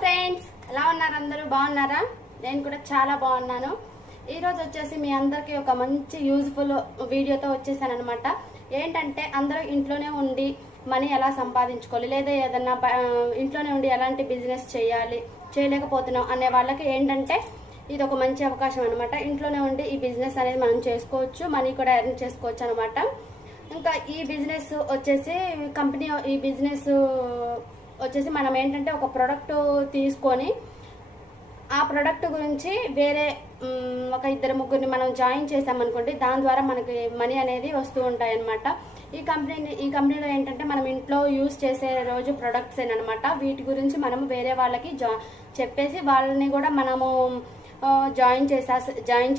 Friends, ఎలా ఉన్నారు? అందరూ బాగున్నారా? నేను కూడా చాలా బాగున్నాను. ఈరోజు వచ్చేసి మీ అందరికీ ఒక మంచి యూజ్ఫుల్ వీడియోతో వచ్చేసాను అనమాట. ఏంటంటే అందరూ ఇంట్లోనే ఉండి మనీ ఎలా సంపాదించుకోవాలి, లేదా ఏదన్నా ఇంట్లోనే ఉండి ఎలాంటి బిజినెస్ చేయాలి, చేయలేకపోతున్నాం అనే వాళ్ళకి ఏంటంటే ఇది ఒక మంచి అవకాశం అనమాట. ఇంట్లోనే ఉండి ఈ బిజినెస్ అనేది మనం చేసుకోవచ్చు, మనీ కూడా ఎర్న్ చేసుకోవచ్చు అనమాట. ఇంకా ఈ బిజినెస్ వచ్చేసి ఈ బిజినెస్ వచ్చేసి మనం ఏంటంటే ఒక ప్రోడక్ట్ తీసుకొని ఆ ప్రోడక్ట్ గురించి వేరే ఒక ఇద్దరు ముగ్గురిని మనం జాయిన్ చేసామనుకోండి, దాని ద్వారా మనకి మనీ అనేది వస్తూ ఉంటాయి అనమాట. ఈ కంపెనీలో ఏంటంటే మనం ఇంట్లో యూజ్ చేసే రోజు ప్రొడక్ట్స్ అనమాట. వీటి గురించి మనము వేరే వాళ్ళకి చెప్పేసి వాళ్ళని కూడా మనము జాయిన్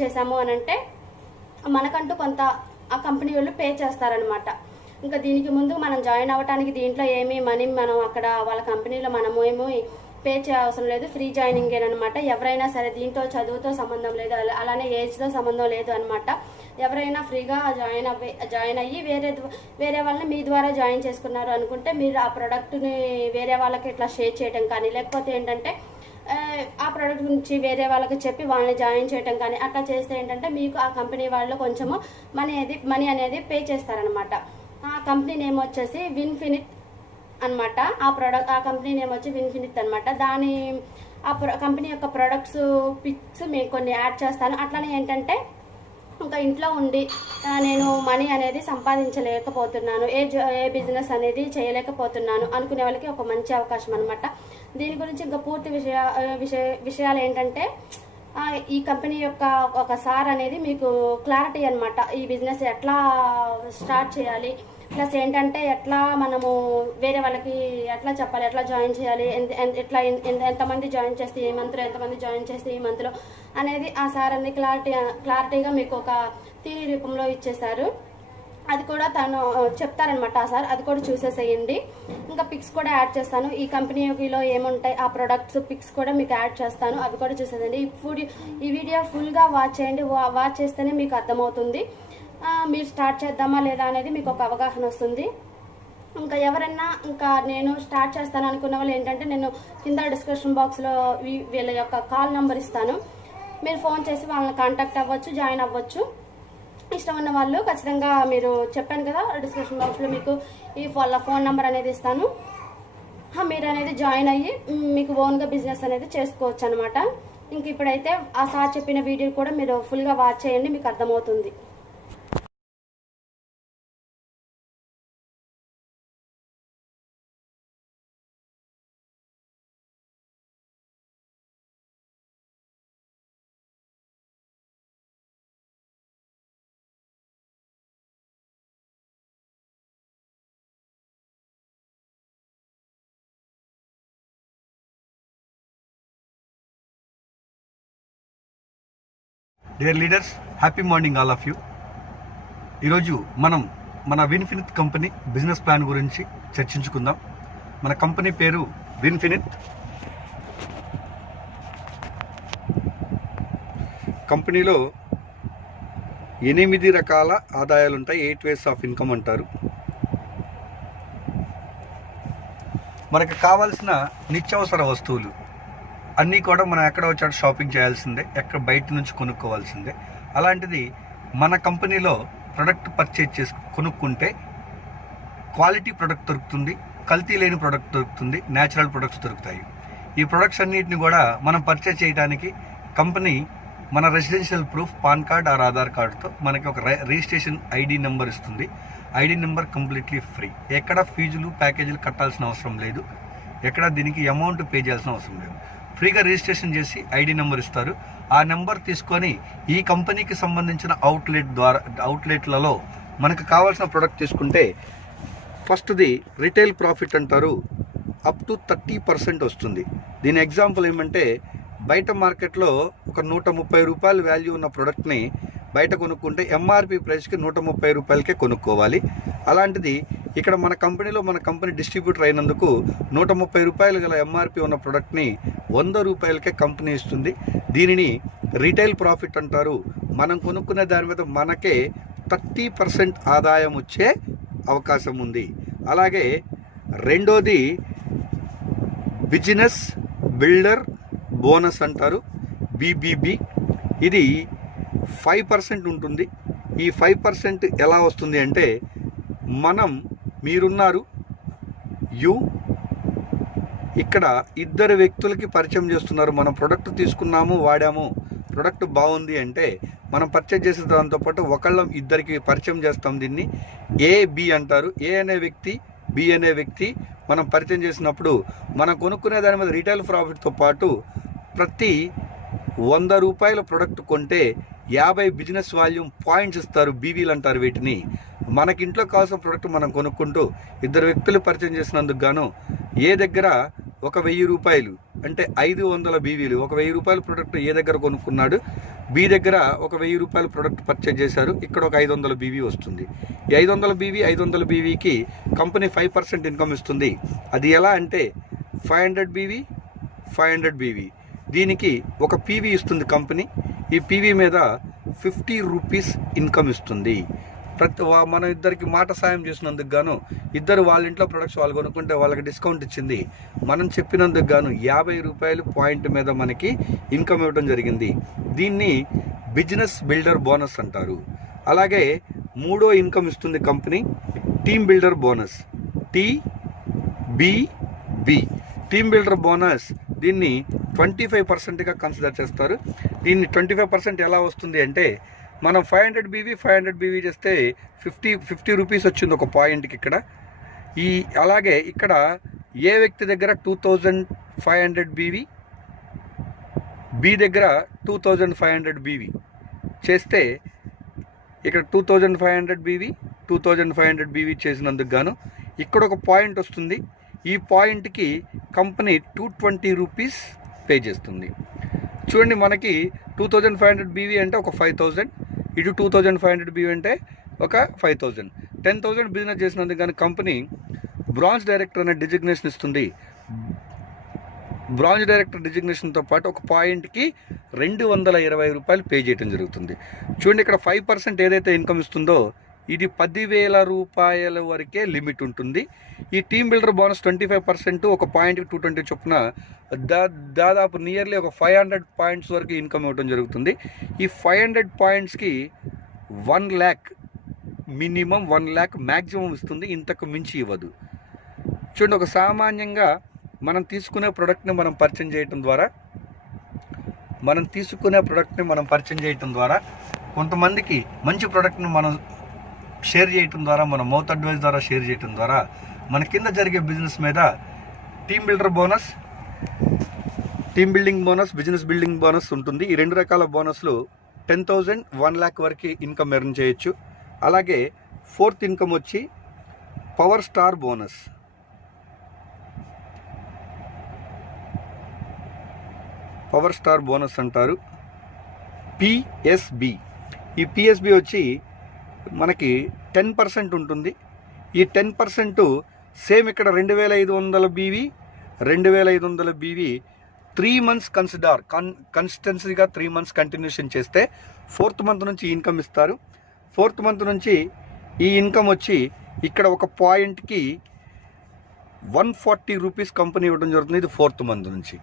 చేసాము అని అంటే మనకంటూ కొంత ఆ కంపెనీ వాళ్ళు పే చేస్తారనమాట. ఇంకా దీనికి ముందు మనం జాయిన్ అవ్వడానికి దీంట్లో ఏమీ మనీ మనం అక్కడ వాళ్ళ కంపెనీలో మనము ఏమో పే చేయవసరం లేదు, ఫ్రీ జాయినింగ్ అనమాట. ఎవరైనా సరే దీంట్లో చదువుతో సంబంధం లేదు, అలానే ఏజ్తో సంబంధం లేదు అనమాట. ఎవరైనా ఫ్రీగా జాయిన్ అయ్యి వేరే వాళ్ళని మీ ద్వారా జాయిన్ చేసుకున్నారు అనుకుంటే మీరు ఆ ప్రోడక్ట్ని వేరే వాళ్ళకి ఇట్లా షేర్ చేయడం కానీ, లేకపోతే ఏంటంటే ఆ ప్రోడక్ట్ గురించి వేరే వాళ్ళకి చెప్పి వాళ్ళని జాయిన్ చేయడం కానీ అట్లా చేస్తే ఏంటంటే మీకు ఆ కంపెనీ వాళ్ళు కొంచెము మనీ అనేది పే చేస్తారనమాట. ఆ కంపెనీ నేమ్ వచ్చేసి విన్ఫినిట్ అనమాట. ఆ కంపెనీ నేమ్ వచ్చి విన్ఫినిట్ అనమాట. కంపెనీ యొక్క ప్రొడక్ట్స్ పిక్స్ మేము కొన్ని యాడ్ చేస్తాను. అట్లానే ఏంటంటే ఇంకా ఇంట్లో ఉండి నేను మనీ అనేది సంపాదించలేకపోతున్నాను, ఏ బిజినెస్ అనేది చేయలేకపోతున్నాను అనుకునే వాళ్ళకి ఒక మంచి అవకాశం అనమాట. దీని గురించి ఇంకా పూర్తి విషయాలు ఏంటంటే ఈ కంపెనీ యొక్క ఒక సార్ అనేది మీకు క్లారిటీ అనమాట. ఈ బిజినెస్ ఎట్లా స్టార్ట్ చేయాలి, ప్లస్ ఏంటంటే ఎట్లా మనము వేరే వాళ్ళకి ఎట్లా చెప్పాలి, ఎట్లా జాయిన్ చేయాలి, ఎంతమంది జాయిన్ చేస్తే ఈ మంత్లో, ఎంతమంది జాయిన్ చేస్తే ఈ మంత్లో అనేది ఆ సార్ అన్ని క్లారిటీగా మీకు ఒక థియరీ రూపంలో ఇచ్చేశారు. అది కూడా తను చెప్తారనమాట ఆ సార్. అది కూడా చూసేసేయండి. ఇంకా పిక్స్ కూడా యాడ్ చేస్తాను. ఈ కంపెనీలో ఏముంటాయి ఆ ప్రొడక్ట్స్ పిక్స్ కూడా మీకు యాడ్ చేస్తాను, అవి కూడా చూసేసేయండి. ఈ వీడియో ఫుల్గా వాచ్ చేయండి. వాచ్ చేస్తేనే మీకు అర్థమవుతుంది మీరు స్టార్ట్ చేద్దామా లేదా అనేది మీకు ఒక అవగాహన వస్తుంది. ఇంకా ఎవరన్నా నేను స్టార్ట్ చేస్తాను అనుకున్న వాళ్ళు ఏంటంటే నేను కింద డిస్క్రిప్షన్ బాక్స్లో వీళ్ళ యొక్క కాల్ నెంబర్ ఇస్తాను. మీరు ఫోన్ చేసి వాళ్ళని కాంటాక్ట్ అవ్వచ్చు, జాయిన్ అవ్వచ్చు. ఇష్టం ఉన్న వాళ్ళు ఖచ్చితంగా మీరు చెప్పాను కదా డిస్క్రిప్షన్ బాక్స్లో మీకు వాళ్ళ ఫోన్ నెంబర్ అనేది ఇస్తాను. మీరు అనేది జాయిన్ అయ్యి మీకు ఓన్గా బిజినెస్ అనేది చేసుకోవచ్చు అనమాట. ఇంక ఇప్పుడైతే ఆ సార్ చెప్పిన వీడియో కూడా మీరు ఫుల్గా వాచ్ చేయండి, మీకు అర్థమవుతుంది. Dear leaders, happy morning all of you. ఈరోజు మనం మన విన్ఫినిట్ కంపెనీ బిజినెస్ ప్లాన్ గురించి చర్చించుకుందాం. మన కంపెనీ పేరు విన్ఫినిట్. కంపెనీలో 8 రకాల ఆదాయాలు ఉంటాయి. 8 వేస్ ఆఫ్ ఇన్కమ్ అంటారు. మనకు కావాల్సిన నిత్యావసర వస్తువులు అన్నీ కూడా మనం ఎక్కడ వచ్చాడు షాపింగ్ చేయాల్సిందే, ఎక్కడ బయట నుంచి కొనుక్కోవాల్సిందే. అలాంటిది మన కంపెనీలో ప్రొడక్ట్ పర్చేజ్ కొనుక్కుంటే క్వాలిటీ ప్రొడక్ట్ దొరుకుతుంది, కల్తీ లేని ప్రొడక్ట్ దొరుకుతుంది, న్యాచురల్ ప్రొడక్ట్స్ దొరుకుతాయి. ఈ ప్రొడక్ట్స్ అన్నిటిని కూడా మనం పర్చేజ్ చేయడానికి కంపెనీ మన residential proof, pan card or Aadhaar కార్డుతో మనకి ఒక రిజిస్ట్రేషన్ ఐడి నెంబర్ ఇస్తుంది. ID number completely free. ఎక్కడ ఫీజులు ప్యాకేజీలు కట్టాల్సిన అవసరం లేదు, ఎక్కడ దీనికి అమౌంట్ పే చేయాల్సిన అవసరం లేదు. ఫ్రీగా రిజిస్ట్రేషన్ చేసి ఐడి నెంబర్ ఇస్తారు. ఆ నెంబర్ తీసుకొని ఈ కంపెనీకి సంబంధించిన అవుట్లెట్లలో మనకు కావాల్సిన ప్రోడక్ట్ తీసుకుంటే ఫస్ట్ది రిటైల్ ప్రాఫిట్ అంటారు, అప్ టు 30% వస్తుంది. దీని ఎగ్జాంపుల్ ఏమంటే బయట మార్కెట్లో ఒక 130 రూపాయలు వాల్యూ ఉన్న ప్రోడక్ట్ని బయట కొనుక్కుంటే ఎంఆర్పి ప్రైస్కి 130 రూపాయలకే కొనుక్కోవాలి. అలాంటిది ఇక్కడ మన కంపెనీ డిస్ట్రిబ్యూటర్ అయినందుకు 130 రూపాయలు గల ఎంఆర్పి ఉన్న ప్రోడక్ట్ని 100 రూపాయలకే కంపెనీ ఇస్తుంది. దీనిని రిటైల్ ప్రాఫిట్ అంటారు. మనం కొనుక్కునే దాని మీద మనకే 30% ఆదాయం వచ్చే అవకాశం ఉంది. అలాగే రెండోది బిజినెస్ బిల్డర్ బోనస్ అంటారు, బీబీబీ. ఇది 5% ఉంటుంది. ఈ 5% ఎలా వస్తుంది అంటే, మీరున్నారు, ఇక్కడ ఇద్దరు వ్యక్తులకి పరిచయం చేస్తున్నారు. మనం ప్రొడక్ట్ తీసుకున్నాము, వాడాము, ప్రొడక్ట్ బాగుంది అంటే మనం పర్చేజ్ చేసే దాంతోపాటు ఇద్దరికి పరిచయం చేస్తాం. దీన్ని ఏబి అంటారు. ఏ అనే వ్యక్తి, బి అనే వ్యక్తి మనం పరిచయం చేసినప్పుడు మనం కొనుక్కునే దాని మీద రీటైల్ ప్రాఫిట్తో పాటు ప్రతి 100 రూపాయల ప్రొడక్ట్ కొంటే 50 బిజినెస్ వాల్యూమ్ పాయింట్స్ ఇస్తారు, బీవీలు అంటారు వీటిని. మనకింట్లో కావాల్సిన ప్రొడక్ట్ మనం కొనుక్కుంటూ ఇద్దరు వ్యక్తులు పరిచయం చేసినందుకు గాను ఏ దగ్గర ఒక 1000 రూపాయలు అంటే 500 బీవీలు, ఒక 1000 రూపాయల ప్రొడక్ట్ ఏ దగ్గర కొనుక్కున్నాడు, బి దగ్గర ఒక 1000 రూపాయల ప్రొడక్ట్ పర్చేజ్ చేశారు, ఇక్కడ ఒక 500 బీవీ వస్తుంది. ఈ 500 బీవీకి కంపెనీ 5% ఇన్కమ్ ఇస్తుంది. అది ఎలా అంటే 500 బీవీ దీనికి ఒక పీవీ ఇస్తుంది కంపెనీ. ఈ పీవీ మీద 50 రూపీస్ ఇన్కమ్ ఇస్తుంది. మనం ఇద్దరికి మాట సాయం చేసినందుకు గాను ఇద్దరు వాళ్ళ ఇంట్లో ప్రొడక్ట్స్ వాళ్ళు కొనుక్కుంటే వాళ్ళకి డిస్కౌంట్ ఇచ్చింది. మనం చెప్పినందుకు గాను 50 రూపాయలు పాయింట్ మీద మనకి ఇన్కమ్ ఇవ్వడం జరిగింది. దీన్ని బిజినెస్ బిల్డర్ బోనస్ అంటారు. అలాగే మూడో ఇన్కమ్ ఇస్తుంది company, team builder bonus, టీబీబీ. Team builder bonus దీన్ని 25%గా కన్సిడర్ చేస్తారు. దీన్ని 25% ఎలా వస్తుంది అంటే, మనం 500 బీవీ చేస్తే 50 రూపీస్ వచ్చింది ఒక పాయింట్కి ఇక్కడ. అలాగే ఇక్కడ ఏ వ్యక్తి దగ్గర 2500 బీవీ, బి దగ్గర 2500 బీవీ చేస్తే ఇక్కడ 2500 బీవీ చేసినందుకు గాను ఇక్కడ ఒక పాయింట్ వస్తుంది. ఈ పాయింట్కి కంపెనీ 220 రూపీస్ పే చేస్తుంది. చూడండి, మనకి 2500 బీవీ అంటే ఒక 5000, ఇటు 2500 బీవీ అంటే ఒక 5000. 10,000 బిజినెస్ చేసినందుకు కానీ కంపెనీ బ్రాంచ్ డైరెక్టర్ అనే డిజిగ్నేషన్ ఇస్తుంది. బ్రాంచ్ డైరెక్టర్ డిజిగ్నేషన్తో పాటు ఒక పాయింట్కి 220 రూపాయలు పే చేయడం జరుగుతుంది. చూడండి, ఇక్కడ 5% ఏదైతే ఇన్కమ్ ఇస్తుందో ఇది 10,000 రూపాయల వరకే లిమిట్ ఉంటుంది. ఈ టీమ్ బిల్డర్ బోనస్ 25%, ఒక పాయింట్కి 220 చొప్పున దాదాపు నియర్లీ ఒక 500 పాయింట్స్ వరకు ఇన్కమ్ ఇవ్వడం జరుగుతుంది. ఈ 500 పాయింట్స్కి 1 lakh మినిమం, 1 lakh మ్యాక్సిమం ఇస్తుంది, ఇంతకు మించి ఇవ్వదు. చూడండి, ఒక సామాన్యంగా మనం తీసుకునే ప్రోడక్ట్ని మనం పరిచయం చేయటం ద్వారా కొంతమందికి మంచి ప్రోడక్ట్ని మనం షేర్ చేయటం ద్వారా, మన మౌత్ అడ్వైస్ ద్వారా షేర్ చేయటం ద్వారా మన కింద జరిగే బిజినెస్ మీద team building bonus, business building bonus ఉంటుంది. ఈ 2 రకాల బోనస్లు 10,000, 1 lakh వరకు ఇన్కమ్ ఎర్న్ చేయొచ్చు. అలాగే 4th ఇన్కమ్ వచ్చి power star bonus. Power star bonus అంటారు, పిఎస్బి. ఈ పిఎస్బి వచ్చి మనకి 10% ఉంటుంది. ఈ 10% సేమ్ ఇక్కడ 2,500 బీవీ 3 months కన్సిస్టెన్సీగా 3 months కంటిన్యూషన్ చేస్తే 4th మంత్ నుంచి ఇన్కమ్ ఇస్తారు. 4th మంత్ నుంచి ఈ ఇన్కమ్ వచ్చి ఇక్కడ ఒక పాయింట్కి 140 రూపీస్ కంపెనీ ఇవ్వడం జరుగుతుంది. ఇది 4th మంత్ నుంచి.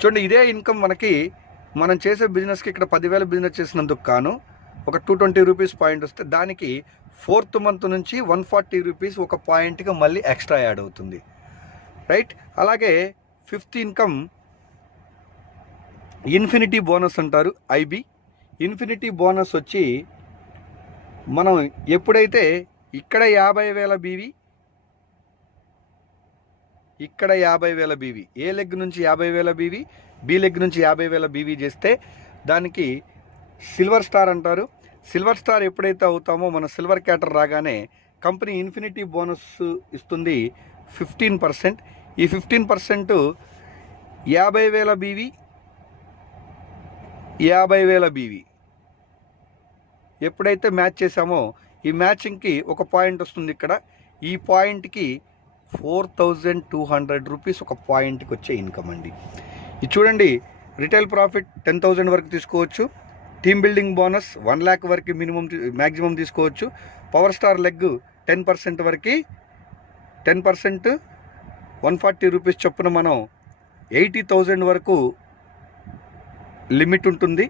చూడండి, ఇదే ఇన్కమ్ మనం చేసే బిజినెస్కి ఇక్కడ 10,000 బిజినెస్ చేసినందుకు కాను ఒక 220 రూపీస్ పాయింట్ వస్తే దానికి 4th మంత్ నుంచి 140 రూపీస్ ఒక పాయింట్గా మళ్ళీ ఎక్స్ట్రా యాడ్ అవుతుంది, రైట్. అలాగే 5th ఇన్కమ్ ఇన్ఫినిటీ బోనస్ అంటారు, ఐబి. ఇన్ఫినిటీ బోనస్ వచ్చి మనం ఎప్పుడైతే ఇక్కడ 50,000 బీవీ, ఇక్కడ 50,000 బీవీ, ఏ లెగ్ నుంచి 50,000 బీవీ, బి లెగ్ నుంచి 50,000 బీవీ చేస్తే దానికి సిల్వర్ స్టార్ అంటారు. సిల్వర్ స్టార్ ఎప్పుడైతే అవుతామో మన సిల్వర్ క్యాటర్ రాగానే కంపెనీ ఇన్ఫినిటీ బోనస్ ఇస్తుంది 15%. ఈ 15% 50,000 బీవీ, 50,000 బీవీ ఎప్పుడైతే మ్యాచ్ చేసామో ఈ మ్యాచింగ్కి ఒక పాయింట్ వస్తుంది. ఇక్కడ ఈ పాయింట్కి 4,200 రూపీస్ ఒక పాయింట్కి వచ్చే ఇన్కమ్ అండి. ఇది చూడండి, రిటైల్ ప్రాఫిట్ 10,000 వరకు తీసుకోవచ్చు. టీమ్ బిల్డింగ్ బోనస్ 1 lakh వరకు మ్యాక్సిమం తీసుకోవచ్చు. పవర్ స్టార్ లెగ్ 10% వరకు 10% 140 రూపీస్ చొప్పున మనం 80,000 వరకు లిమిట్ ఉంటుంది.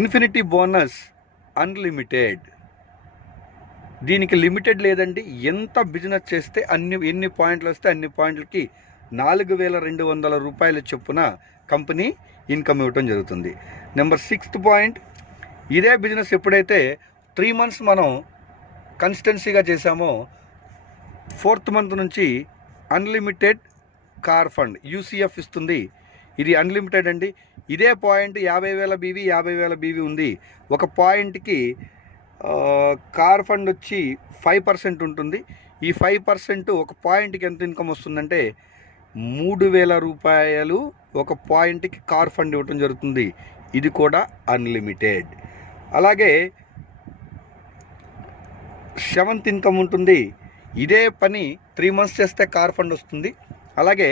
Infinity bonus unlimited. దీనికి లిమిటెడ్ లేదండి. ఎంత బిజినెస్ చేస్తే ఎన్ని పాయింట్లు వస్తే అన్ని పాయింట్లకి 4,200 రూపాయల చొప్పున కంపెనీ ఇన్కమ్ ఇవ్వటం జరుగుతుంది. నెంబర్ 6th పాయింట్, ఇదే బిజినెస్ ఎప్పుడైతే 3 months మనం కన్సిస్టెన్సీగా చేసామో 4th month నుంచి అన్లిమిటెడ్ కార్ ఫండ్ UCF ఇస్తుంది. ఇది అన్లిమిటెడ్ అండి. ఇదే పాయింట్ 50,000 BV 50,000 BV ఉంది. ఒక పాయింట్కి కార్ ఫండ్ వచ్చి 5% ఉంటుంది. ఈ 5% ఒక పాయింట్కి ఎంత ఇన్కమ్ వస్తుందంటే 3,000 రూపాయలు ఒక పాయింట్కి కార్ ఫండ్ ఇవ్వటం జరుగుతుంది. ఇది కూడా అన్లిమిటెడ్. అలాగే 7th ఇన్కమ్ ఉంటుంది. ఇదే పని 3 months చేస్తే కార్ ఫండ్ వస్తుంది. అలాగే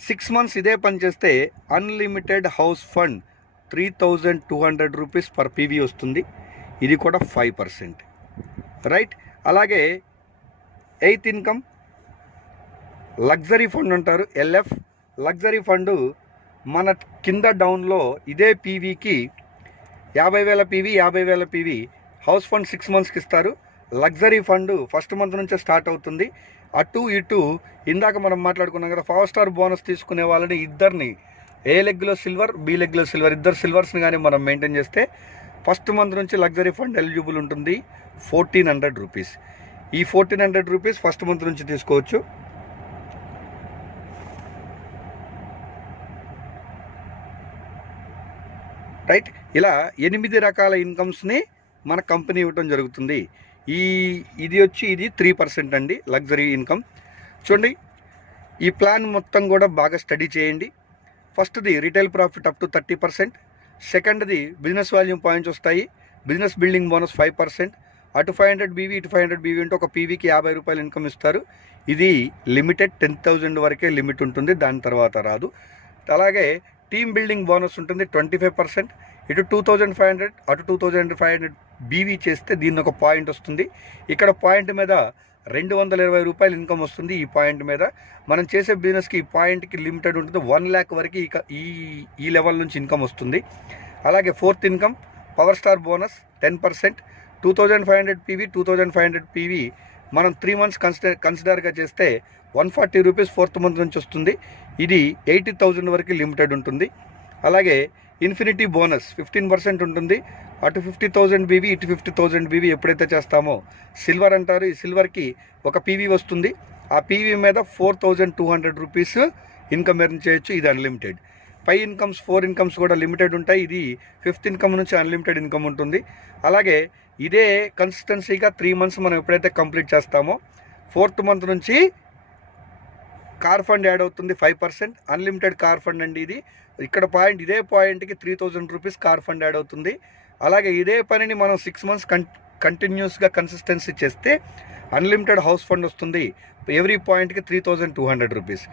6 months ఇదే పని చేస్తే unlimited house fund 3,200 rupees per PV వస్తుంది. ఇది కూడా 5%, రైట్. అలాగే 8th ఇన్కమ్ లగ్జరీ ఫండ్ అంటారు, LF. లగ్జరీ ఫండ్ మన కింద డౌన్లో ఇదే PVకి 50,000 PV 50,000 PV హౌస్ ఫండ్ 6 monthsకి ఇస్తారు. లగ్జరీ ఫండ్ 1st month నుంచే స్టార్ట్ అవుతుంది. అటు ఇటు ఇందాక మనం మాట్లాడుకున్నాం కదా, 5 star బోనస్ తీసుకునే వాళ్ళని ఇద్దరిని A లెగ్లో సిల్వర్ B లెగ్లో సిల్వర్ ఇద్దరు సిల్వర్స్ని కానీ మనం మెయింటైన్ చేస్తే 1st month నుంచి లగ్జరీ ఫండ్ ఎలిజిబుల్ ఉంటుంది 1,400 రూపీస్. ఈ 1,400 రూపీస్ 1st month నుంచి తీసుకోవచ్చు. రైట్. ఇలా 8 రకాల ఇన్కమ్స్ని మన కంపెనీ ఇవ్వటం జరుగుతుంది. ఇది 3% అండి లగ్జరీ ఇన్కమ్. చూడండి, ఈ ప్లాన్ మొత్తం కూడా బాగా స్టడీ చేయండి. ఫస్ట్ది రిటైల్ ప్రాఫిట్ అప్ టు 30%. సెకండ్ది బిజినెస్ వాల్యూమ్ పాయింట్స్ వస్తాయి. Business building bonus 5%. అటు 500 BV ఇటు 500 BV ఉంటే ఒక PVకి 50 రూపాయలు ఇన్కమ్ ఇస్తారు. ఇది లిమిటెడ్ 10,000 వరకే లిమిట్ ఉంటుంది, దాని తర్వాత రాదు. అలాగే టీమ్ బిల్డింగ్ బోనస్ ఉంటుంది 25%. ఇటు 2,500 అటు 2,500 BV చేస్తే దీన్ని ఒక పాయింట్ వస్తుంది. ఇక్కడ పాయింట్ మీద 220 రూపాయలు ఇన్కమ్ వస్తుంది. ఈ పాయింట్ మీద మనం చేసే బిజినెస్కి ఈ పాయింట్కి లిమిటెడ్ ఉంటుంది. 1 lakh వరకు ఈ లెవెల్ నుంచి ఇన్కమ్ వస్తుంది. అలాగే 4th income power star bonus 10%. 2,500 PV 2,500 PV మనం 3 months కన్సిడర్గా చేస్తే 140 రూపీస్ 4th month నుంచి వస్తుంది. ఇది 80,000 వరకు లిమిటెడ్ ఉంటుంది. అలాగే ఇన్ఫినిటీ బోనస్ 15% ఉంటుంది. అటు 50,000 BV ఇటు 50,000 BV ఎప్పుడైతే చేస్తామో సిల్వర్ అంటారు. ఈ సిల్వర్కి ఒక PV వస్తుంది. ఆ PV మీద 4,200 రూపీస్ ఇన్కమ్ ఎర్న్ చేయొచ్చు. ఇది అన్లిమిటెడ్. 5 ఇన్కమ్స్ 4 ఇన్కమ్స్ కూడా లిమిటెడ్ ఉంటాయి. ఇది 5th ఇన్కమ్ నుంచి అన్లిమిటెడ్ ఇన్కమ్ ఉంటుంది. అలాగే ఇదే కన్సిస్టెన్సీగా 3 months మనం ఎప్పుడైతే కంప్లీట్ చేస్తామో 4th month నుంచి కార్ ఫండ్ యాడ్ అవుతుంది 5%. అన్లిమిటెడ్ కార్ ఫండ్ అండి ఇది. ఇక్కడ పాయింట్ ఇదే పాయింట్కి 3,000 రూపీస్ కార్ ఫండ్ యాడ్ అవుతుంది. అలాగే ఇదే పనిని మనం 6 months కంటిన్యూస్గా కన్సిస్టెన్సీ చేస్తే అన్లిమిటెడ్ హౌస్ ఫండ్ వస్తుంది. ఎవ్రీ పాయింట్కి 3,200 రూపీస్.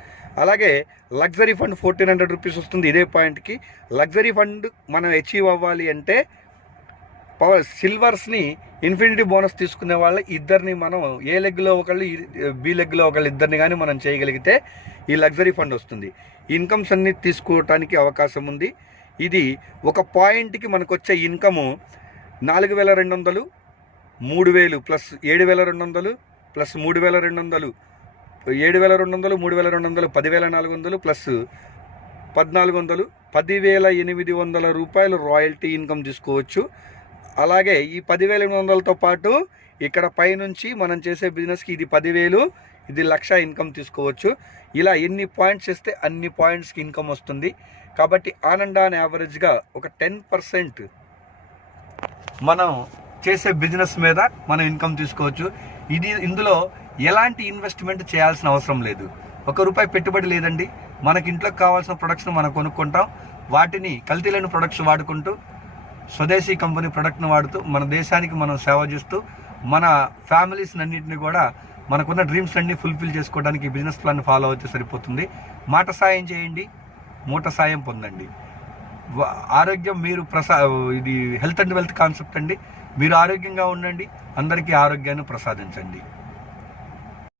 అలాగే లగ్జరీ ఫండ్ 1,400 రూపీస్ వస్తుంది ఇదే పాయింట్కి. లగ్జరీ ఫండ్ మనం అచీవ్ అవ్వాలి అంటే సిల్వర్స్ని ఇన్ఫినిటీ బోనస్ తీసుకునే వాళ్ళ ఇద్దరిని మనం A లెగ్లో ఒకళ్ళు B లెగ్లో ఒకళ్ళు ఇద్దరిని కానీ మనం చేయగలిగితే ఈ లగ్జరీ ఫండ్ వస్తుంది. ఇన్కమ్స్ అన్ని తీసుకోవటానికి అవకాశం ఉంది. ఇది ఒక పాయింట్కి మనకు వచ్చే ఇన్కము 4,200 3,000 ప్లస్ 7,200 ప్లస్ 3,200 7,200 3,200 10,400 ప్లస్ 1,400 10,800 రూపాయలు రాయల్టీ ఇన్కమ్ తీసుకోవచ్చు. అలాగే ఈ 10,800తో పాటు ఇక్కడ పైనుంచి మనం చేసే బిజినెస్కి ఇది 10,000 ఇది 1,00,000 ఇన్కమ్ తీసుకోవచ్చు. ఇలా ఎన్ని పాయింట్స్ చేస్తే అన్ని పాయింట్స్కి ఇన్కమ్ వస్తుంది. కాబట్టి ఆన్ అండ్ ఆన్ యావరేజ్గా ఒక 10% మనం చేసే బిజినెస్ మీద మనం ఇన్కమ్ తీసుకోవచ్చు. ఇందులో ఎలాంటి ఇన్వెస్ట్మెంట్ చేయాల్సిన అవసరం లేదు. ₹1 పెట్టుబడి లేదండి. మనకి ఇంట్లోకి కావాల్సిన ప్రొడక్ట్స్ని మనం కొనుక్కుంటాం. వాటిని కల్తీ లేని ప్రొడక్ట్స్ వాడుకుంటూ స్వదేశీ కంపెనీ ప్రొడక్ట్ని వాడుతూ మన దేశానికి మనం సేవ చేస్తూ మన ఫ్యామిలీస్ అన్నింటినీ కూడా మనకున్న డ్రీమ్స్ అన్ని ఫుల్ఫిల్ చేసుకోవడానికి బిజినెస్ ప్లాన్ ఫాలో అయితే సరిపోతుంది. మాట సాయం చేయండి, మూట సాయం పొందండి. ఆరోగ్యం మీరు ఇది హెల్త్ అండ్ వెల్త్ కాన్సెప్ట్ అండి. మీరు ఆరోగ్యంగా ఉండండి, అందరికీ ఆరోగ్యాన్ని ప్రసాదించండి.